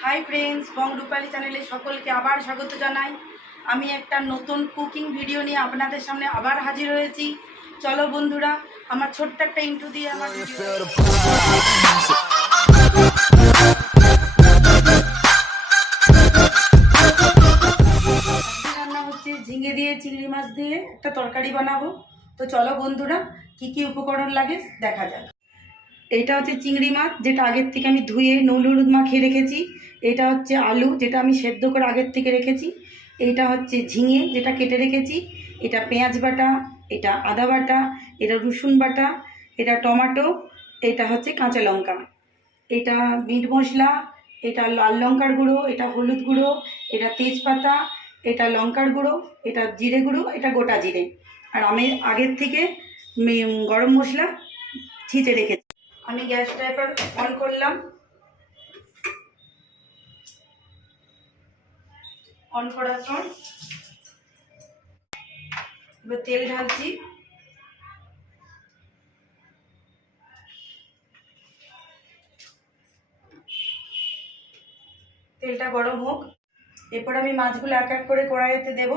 Hi friends बंग रूपाली चैनले सकलके आबार स्वागत जानाई। आमी एकटा नतून कुकिंग भिडियो निये आपनादेर सामने आबार हाजिर हयेछि। चलो बंधुरा आमार छोट्ट एकटा इंट्रो दिये आमार रान्ना हच्छे झिंगे दिये चिंगड़ी माछ दिये एकटा तरकारी बानाबो। तो चलो बंधुरा की की उपकरण लागे देखा जाक। এটা হচ্ছে চিংড়ি মাছ যেটা আগের থেকে আমি ধুয়ে নুন হলুদ মাখিয়ে রেখেছি। এটা হচ্ছে আলু যেটা আমি সেদ্ধ করে আগের থেকে রেখেছি। এটা হচ্ছে ঝিঙে যেটা কেটে রেখেছি। এটা পেঁয়াজ বাটা, এটা আদা বাটা, এটা রসুন বাটা, এটা টমেটো, এটা হচ্ছে কাঁচা লঙ্কা, এটা মিট মশলা, এটা লাল লঙ্কার গুঁড়ো, এটা হলুদ গুঁড়ো, এটা তেজপাতা, এটা লঙ্কার গুঁড়ো, এটা জিরে গুঁড়ো, এটা গোটা জিরে। আর আমি আগের থেকে গরম মশলা ছিঁচে রেখেছি। আমি গ্যাসটা এবার অন করলাম। অন করার পর এবার তেল ঢালছি। তেলটা গরম হোক। এরপর আমি মাছগুলো এক এক করে কড়াইতে দেব।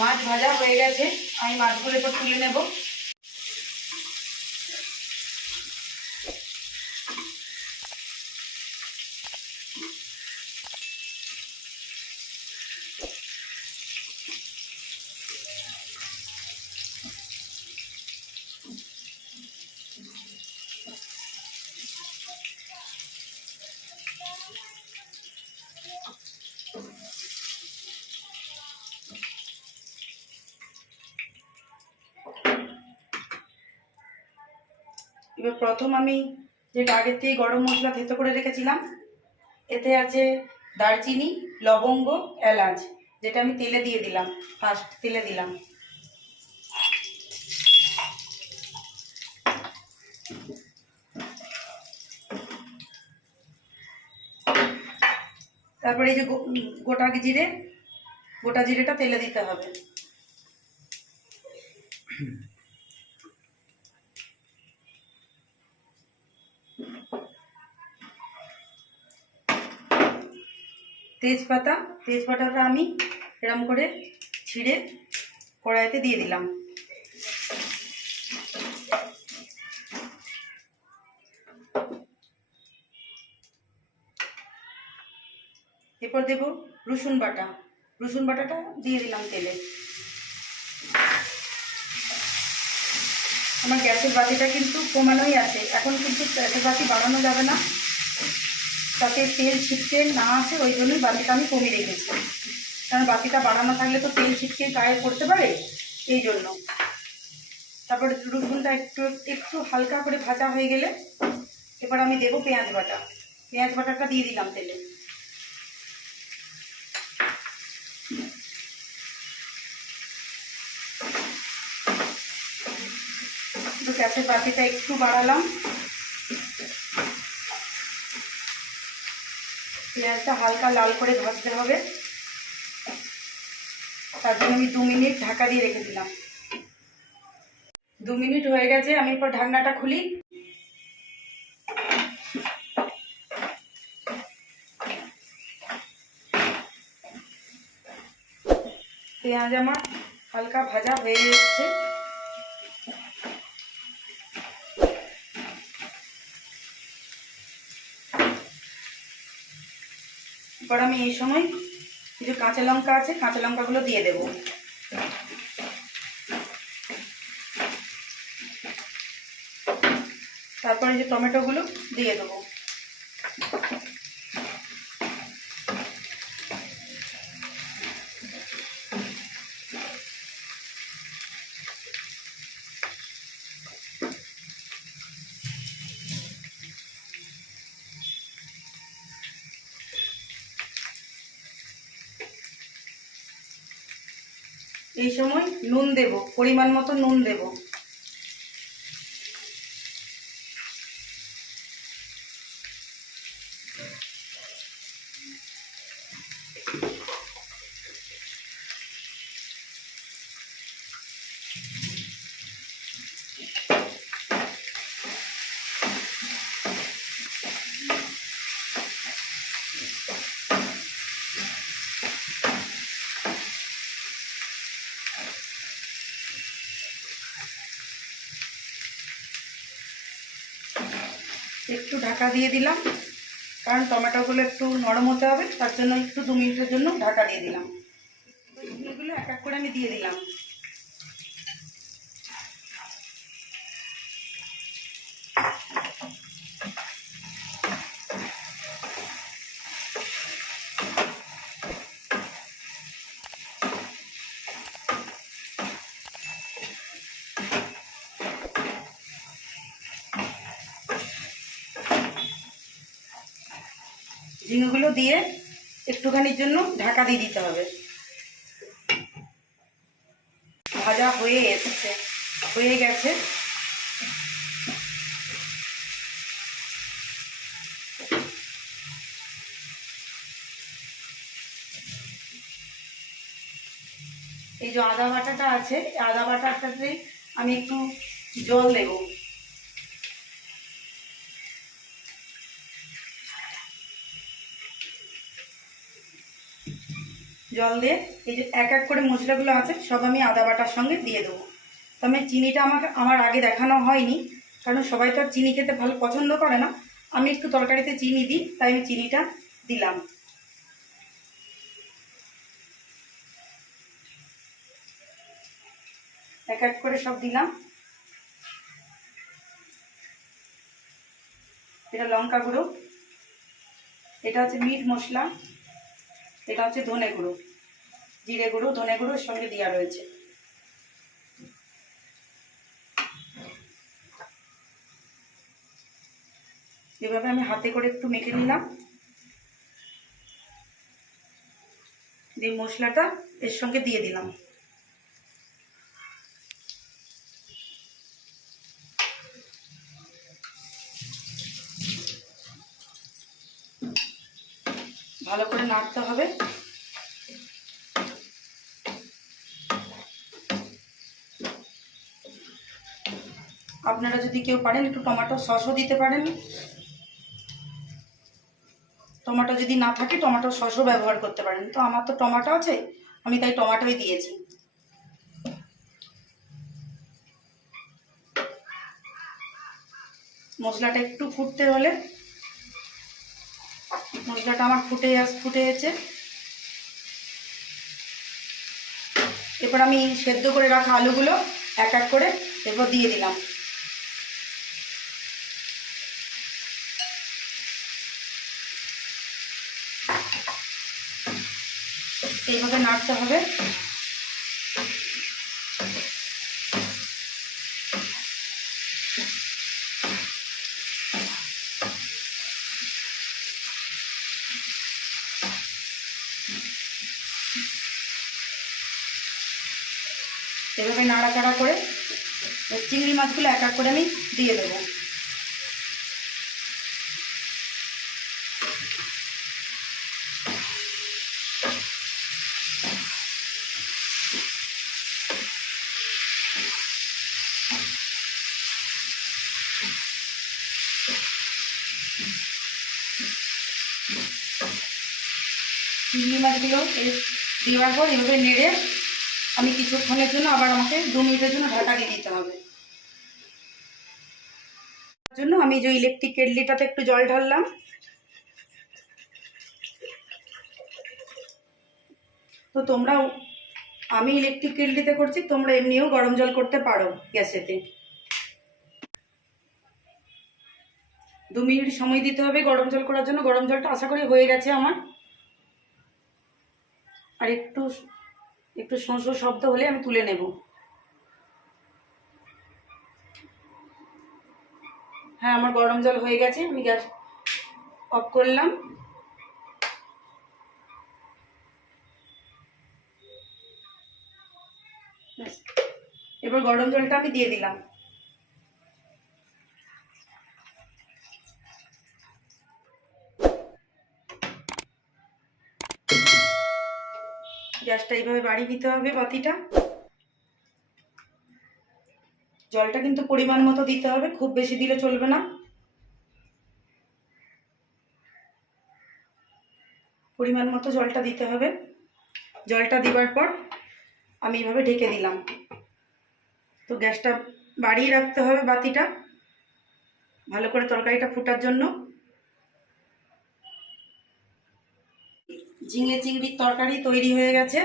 মাছ ভাজা হয়ে গেছে, আমি মাছগুলো এবার তুলে নেব। এবার প্রথম আমি যেটা আগের থেকে গরম মশলা থেতো করে রেখেছিলাম, এতে আছে দারচিনি, লবঙ্গ, এলাচ, যেটা আমি তেলে দিয়ে দিলাম। ফার্স্ট তেলে দিলাম। তারপরে এই যে গোটা জিরেটা তেলে দিতে হবে। তেজপাতাটা আমি এরম করে ছিঁড়ে কড়াইতে দিয়ে দিলাম। এরপর দেব রসুন বাটাটা দিয়ে দিলাম তেলে। আমার গ্যাসের বাতিটা কিন্তু কমানোই আছে, এখন কিন্তু গ্যাসের বাতি বাড়ানো যাবে না, তাতে তেল ছিটকে না আসে, ওই জন্যই বাতিটা আমি কমিয়ে রেখেছি। কারণ বাতিটা বাড়ানো থাকলে তো তেল ছিটকে গায়ে পড়তে পারে, এই জন্য। তারপরে রসুনটা একটু হালকা করে ভাজা হয়ে গেলে এবার আমি দেবো পেঁয়াজ বাটাটা দিয়ে দিলাম তেলে। তো গ্যাসের বাতিটা একটু বাড়ালাম। পেঁয়াজটা হালকা লাল করে ভাজতে হবে, তার জন্য আমি 2 মিনিট ঢাকা দিয়ে রেখে দিলাম। 2 মিনিট হয়ে গেছে, আমি এরপর ঢাকনাটা খুলি। পেঁয়াজ আমার হালকা ভাজা হয়ে এসেছে। এবার আমি এই সময় কিছু কাঁচা লঙ্কা আছে, কাঁচা লঙ্কাগুলো দিয়ে দেব। তারপরে যে টমেটোগুলো দিয়ে দেবো। এই সময় নুন দেব, পরিমাণ মতো নুন দেব। একটু ঢাকা দিয়ে দিলাম, কারণ টমেটোগুলো একটু নরম হতে হবে, তার জন্য একটু 2 মিনিটের জন্য ঢাকা দিয়ে দিলাম। এগুলো এক এক করে আমি দিয়ে দিলাম। ঝিঙেগুলো দিয়ে একটুখানির জন্য ঢাকা দিয়ে দিতে হবে। ভাজা হয়ে গেছে। এই যে আদা বাটাটা আছে, আদা বাটাটাতে আমি একটু জল দেব। জল দিয়ে এই যে এক এক করে মশলাগুলো আছে সব আমি আদা বাটার সঙ্গে দিয়ে দেবো। তবে চিনিটা আমার আগে দেখানো হয়নি, কারণ সবাই তো আর চিনি খেতে ভালো পছন্দ করে না। আমি একটু তরকারিতে চিনি দিই, তাই আমি চিনিটা দিলাম। এক এক করে সব দিলাম। এটা লঙ্কা গুঁড়ো, এটা হচ্ছে মিট মশলা, এটা হচ্ছে ধনে গুঁড়ো, জিরে গুঁড়ো, ধনে গুঁড়োর সঙ্গে দেওয়া রয়েছে। এভাবে আমি হাতে করে একটু মেখে নিলাম, দিয়ে মশলাটা এর সঙ্গে দিয়ে দিলাম। ভালো করে নাড়তে হবে। আপনারা যদি কেউ পারেন একটু টমেটো সসও দিতে পারেন। টমেটো যদি না থাকে টমেটো সসও ব্যবহার করতে পারেন। তো আমার তো টমেটো আছে, আমি তাই টমেটোই দিয়েছি। মশলাটা একটু ফুটতে হলে, মশলাটা আমার ফুটে এসেছে, এরপর আমি সেদ্ধ করে রাখা আলুগুলো এক এক করে এরপর দিয়ে দিলাম। এইভাবে নাড়তে হবে। এভাবে নাড়াচাড়া করে চিংড়ি মাছগুলো এক এক করে আমি দিয়ে দেবো। চিংড়ি মাছগুলো দেওয়ার পর এভাবে নেড়ে আমি কিছুক্ষণের জন্য আবার আমাকে 2 মিনিটের জন্য ঢাকা দিয়ে দিতে হবে। তার জন্য আমি যে ইলেকট্রিক কেটলিটাতে একটু জল ঢাললাম। তো তোমরাও, আমি ইলেকট্রিক কেটলিতে করছি, তোমরা এমনিও গরম জল করতে পারো গ্যাসেতে। 2 মিনিট সময় দিতে হবে গরম জল করার জন্য। গরম জলটা আশা করি হয়ে গেছে আমার। আর একটু একটু শোঁ শোঁ শব্দ হলে আমি তুলে নেব। হ্যাঁ, আমার গরম জল হয়ে গেছে, আমি গ্যাস অফ করলাম। এবার গরম জলটা আমি দিয়ে দিলাম। গ্যাসটা এইভাবে বাড়িয়ে দিতে হবে বাতিটা। জলটা কিন্তু পরিমাণ মতো দিতে হবে, খুব বেশি দিলে চলবে না। পরিমাণ মতো জলটা দিতে হবে। জলটা দেওয়ার পর আমি এইভাবে ঢেকে দিলাম। তো গ্যাসটা বাড়িয়ে রাখতে হবে বাতিটা, ভালো করে তরকারিটা ফোটার জন্য। ঝিঙে চিংড়ির তরকারি তৈরি হয়ে গেছে।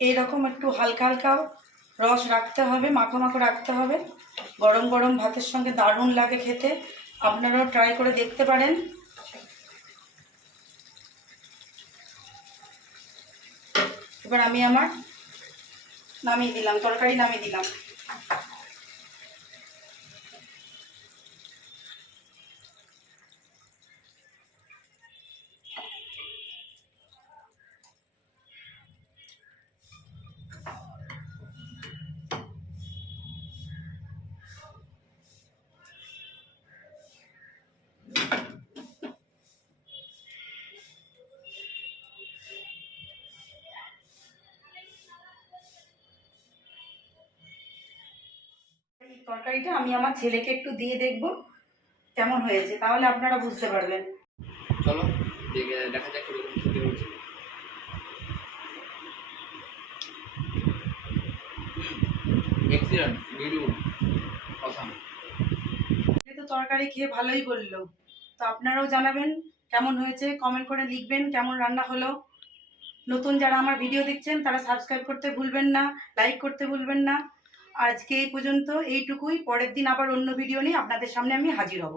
এইরকম একটু হালকা হালকা রস রাখতে হবে, মাখো মাখো রাখতে হবে। গরম গরম ভাতের সঙ্গে দারুণ লাগে খেতে। আপনারাও ট্রাই করে দেখতে পারেন। এবার আমি আমার নামিয়ে দিলাম, তরকারি নামিয়ে দিলাম। এই তরকারিটা আমি আমার ছেলেকে একটু দিয়ে দেখব কেমন হয়েছে, তাহলে আপনারা বুঝতে পারবেন। চলো দেখা যাক কিরকম খেতে হচ্ছে। Excellent, beautiful, awesome. তো তরকারি খেয়ে ভালোই বললো। তো আপনারাও জানাবেন কেমন হয়েছে, কমেন্ট করে লিখবেন কেমন রান্না হলো। নতুন যারা আমার ভিডিও দেখছেন তারা সাবস্ক্রাইব করতে ভুলবেন না, লাইক করতে ভুলবেন না। আজকে এই পর্যন্ত, এইটুকুই। পরের দিন আবার অন্য ভিডিও নিয়ে আপনাদের সামনে আমি হাজির হব।